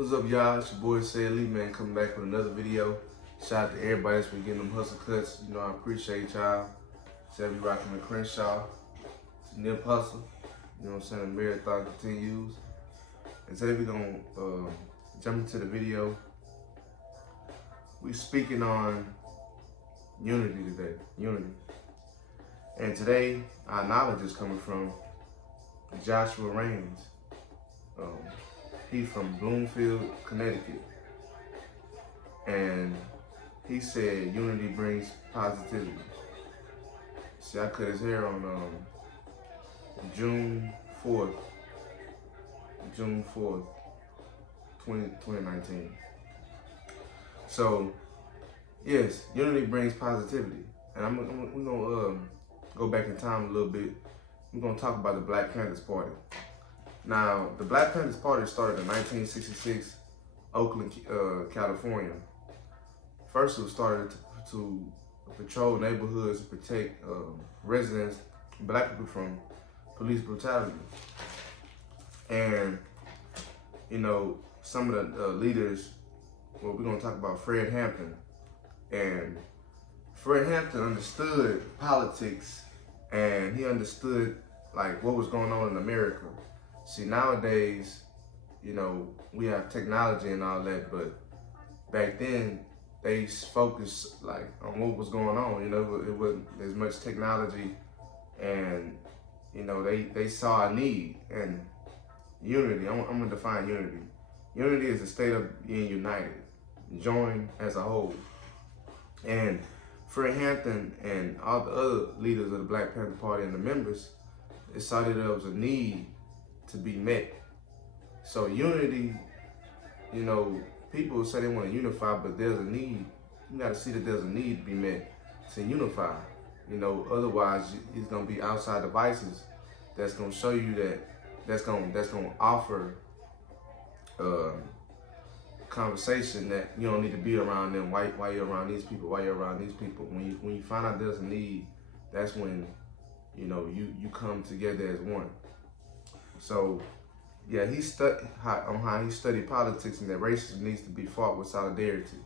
What's up, y'all? It's your boy CedLee, man, coming back with another video. Shout out to everybody that's been getting them hustle cuts. You know, I appreciate y'all. CedLee rocking the Crenshaw. It's a nip hustle. You know what I'm saying? The marathon continues. And today we're going to jump into the video. We're speaking on unity today. Unity. And today, our knowledge is coming from Joshua Raines. He's from Bloomfield, Connecticut. And he said unity brings positivity. See, I cut his hair on June 4th, 2019. So, yes, unity brings positivity. And we're gonna go back in time a little bit. We're gonna talk about the Black Panthers Party. Now, the Black Panthers Party started in 1966, Oakland, California. First, it was started to patrol neighborhoods and protect residents, black people, from police brutality. And, you know, some of the leaders, well, we're gonna talk about Fred Hampton. And Fred Hampton understood politics, and he understood like what was going on in America. See, nowadays, you know, we have technology and all that, but back then they focused like on what was going on. You know, it wasn't as much technology, and you know, they saw a need. And unity, I'm gonna define unity. Unity is a state of being united, joined as a whole. And Fred Hampton and all the other leaders of the Black Panther Party and the members, they saw that there was a need to be met. So unity, you know, people say they want to unify, but there's a need. You got to see that there's a need to be met to unify. You know, otherwise it's gonna be outside devices that's gonna show you that's gonna offer conversation that you don't need to be around them. Why you're around these people? Why you're around these people? When you find out there's a need, that's when you know you come together as one. So, yeah, he studied how he studied politics, and that racism needs to be fought with solidarity.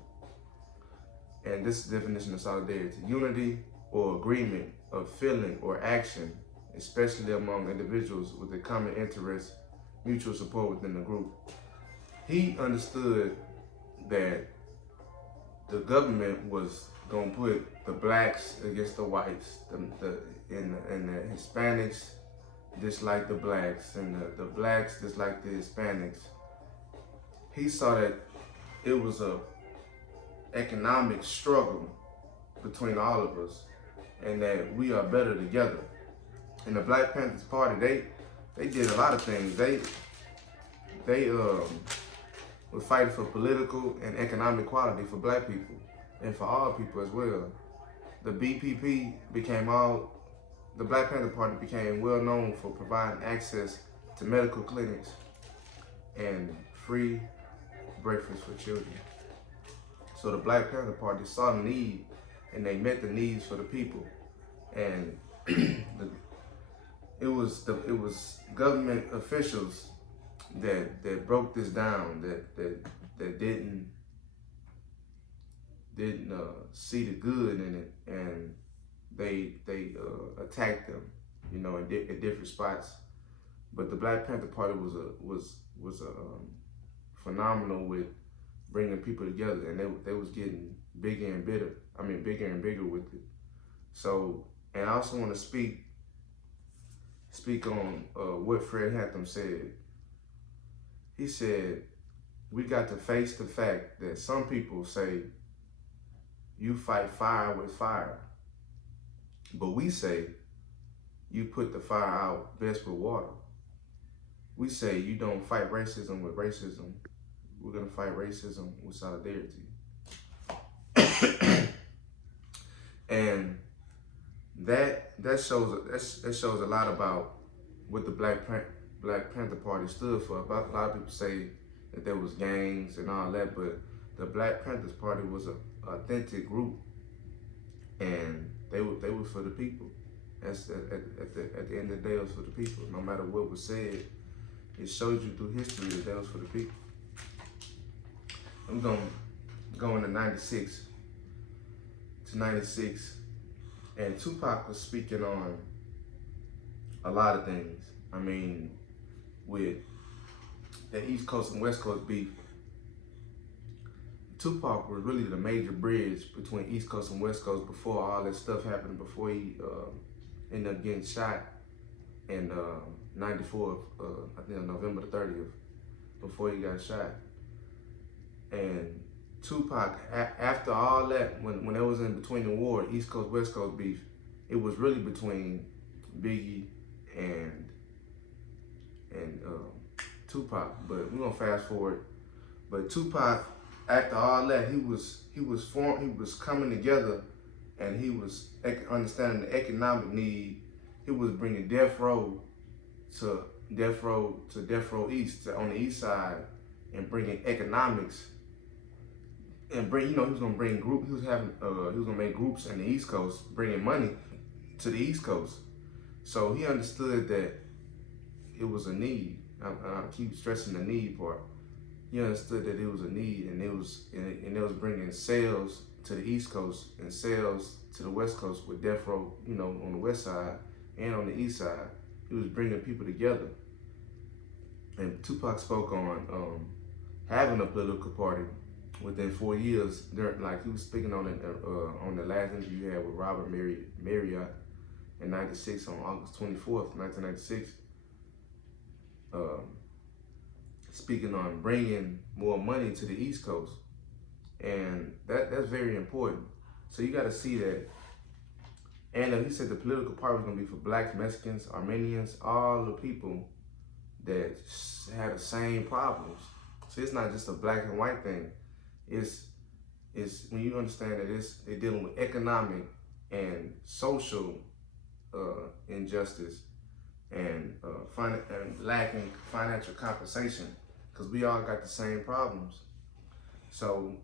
And this is the definition of solidarity: unity or agreement of feeling or action, especially among individuals with a common interest, mutual support within the group. He understood that the government was gonna put the blacks against the whites, and the Hispanics dislike the blacks, and the blacks dislike the Hispanics. He saw that it was a economic struggle between all of us, and that we are better together. And the Black Panthers Party, they did a lot of things. They were fighting for political and economic equality for black people and for all people as well. The BPP the Black Panther Party became well known for providing access to medical clinics and free breakfast for children. So the Black Panther Party saw the need, and they met the needs for the people. And it was government officials that broke this down, that didn't see the good in it, and they attacked them, you know, at different spots. But the Black Panther Party was phenomenal with bringing people together, and they was getting bigger and bigger with it. So, and I also want to speak on what Fred Hampton said. He said, we got to face the fact that some people say you fight fire with fire, but we say you put the fire out best with water. We say you don't fight racism with racism. We're gonna fight racism with solidarity. And that shows a lot about what the Black Panther Party stood for. A lot of people say that there was gangs and all that, but the Black Panthers Party was an authentic group, and they were for the people. At the end of the day, it was for the people. No matter what was said, it showed you through history that that was for the people. I'm gonna go into 96 to 96, and Tupac was speaking on a lot of things. I mean, with the East Coast and West Coast beef, Tupac was really the major bridge between East Coast and West Coast before all that stuff happened, before he ended up getting shot in 94, I think on November the 30th, before he got shot. And Tupac, after all that, when it was in between the war, East Coast, West Coast beef, it was really between Biggie and Tupac. But we're gonna fast forward. But Tupac, after all that, he was coming together, and he was understanding the economic need. He was bringing Death Row to Death Row East, on the East Side, and bringing economics. And he was gonna bring group. He was gonna make groups in the East Coast, bringing money to the East Coast. So he understood that it was a need. I keep stressing the need part. He understood that it was a need, and it was bringing sales to the East Coast and sales to the West Coast with Death Row, on the West Side and on the East Side. He was bringing people together. And Tupac spoke on having a political party within 4 years. He was speaking on the last interview he had with Robert Marriott in '96 on August 24th, 1996. Speaking on bringing more money to the East Coast, and that's very important. So you got to see that. And he said the political party was going to be for Blacks, Mexicans, Armenians, all the people that had the same problems. So it's not just a black and white thing. It's when you understand that they're dealing with economic and social injustice and lacking financial compensation, because we all got the same problems. So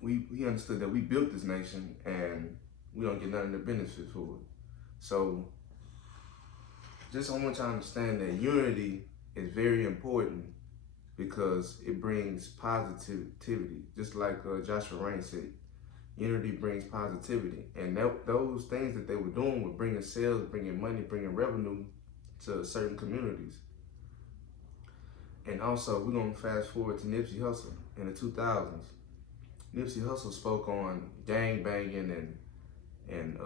he understood that we built this nation and we don't get none of the benefit for it. So I want y'all to understand that unity is very important, because it brings positivity. Just like Joshua Rain said, unity brings positivity. And those things that they were doing were bringing sales, bringing money, bringing revenue to certain communities. And also, we're going to fast forward to Nipsey Hussle in the 2000s. Nipsey Hussle spoke on gang banging and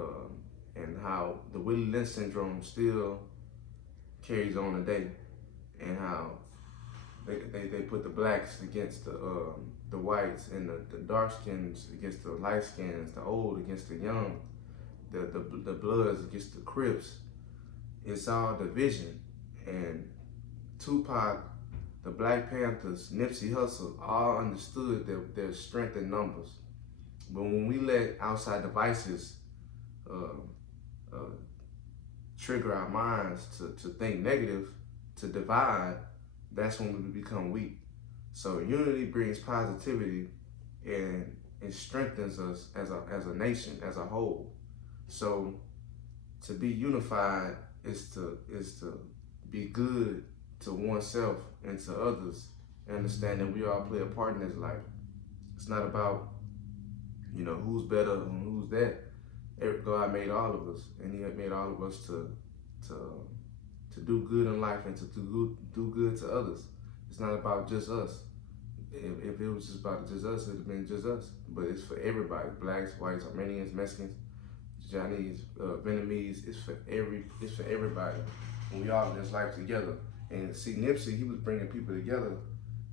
how the Willie Lynch syndrome still carries on today, and how they put the blacks against the whites, and the dark skins against the light skins, the old against the young, the Bloods against the Crips. It's all division. And Tupac, the Black Panthers, Nipsey Hussle, all understood that there's strength in numbers. But when we let outside devices trigger our minds to think negative, to divide, that's when we become weak. So unity brings positivity, and it strengthens us as a nation, as a whole. So to be unified is to be good to oneself and to others, and understand that we all play a part in this life. It's not about who's better and who's that. God made all of us, and He made all of us to do good in life and to do good to others. It's not about just us. If it was just about just us, it'd have been just us. But it's for everybody: blacks, whites, Armenians, Mexicans, Chinese, Vietnamese. It's for everybody. And we all in this life together. And see, Nipsey, he was bringing people together.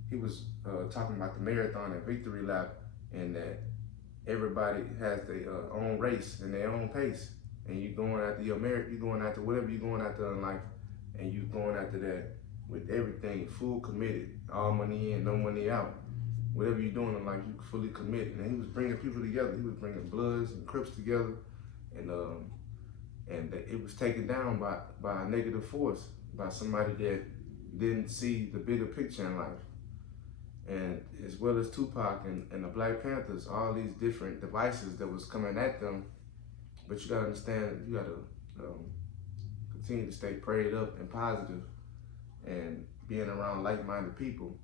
He was talking about the marathon and victory lap, and that everybody has their own race and their own pace. And you going after your merit, you going after whatever you're going after in life, and you going after that with everything full committed, all money in, no money out. Whatever you're doing in life, you fully committed. And he was bringing people together. He was bringing Bloods and Crips together, and it was taken down by a negative force, by somebody that didn't see the bigger picture in life. And as well as Tupac and the Black Panthers, all these different devices that was coming at them. But you gotta understand, you gotta continue to stay prayed up and positive, and being around like-minded people.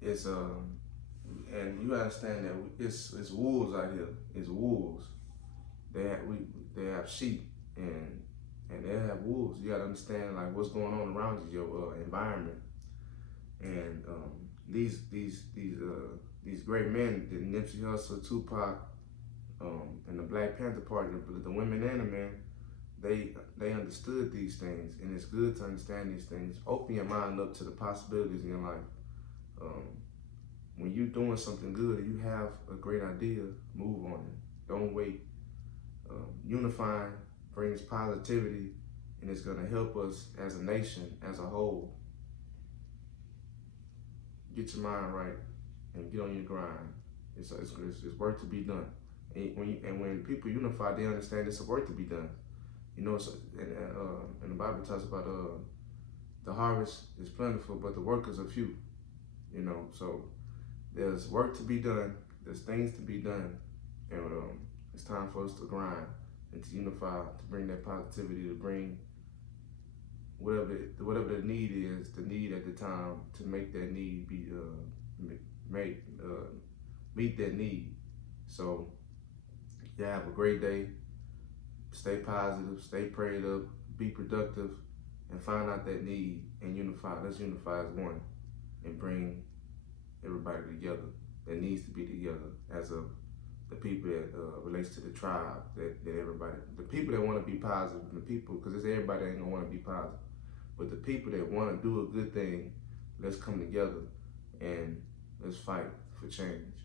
it's and you understand that it's wolves out here. It's wolves. They have sheep and they have wolves. You gotta understand like what's going on around you, your environment, and these great men, the Nipsey Hussle, Tupac, and the Black Panther Party, the women and the men, they understood these things, and it's good to understand these things. Open your mind up to the possibilities in your life. Um, when you're doing something good and you have a great idea, move on it. Don't wait. Unifying brings positivity, and it's going to help us as a nation, as a whole. Get your mind right and get on your grind. It's work to be done. And when people unify, they understand it's a work to be done. You know, and the Bible talks about the harvest is plentiful, but the workers are few. You know, so there's work to be done. There's things to be done, and it's time for us to grind and to unify, to bring that positivity, to bring whatever the need is, the need at the time, to make that need be meet that need. So yeah, have a great day. Stay positive, stay prayed up, be productive, and find out that need and unify. Let's unify as one and bring everybody together that needs to be together as the people that relates to the tribe, that everybody, the people that want to be positive, the people, because it's everybody that ain't gonna want to be positive, but the people that want to do a good thing, let's come together and let's fight for change.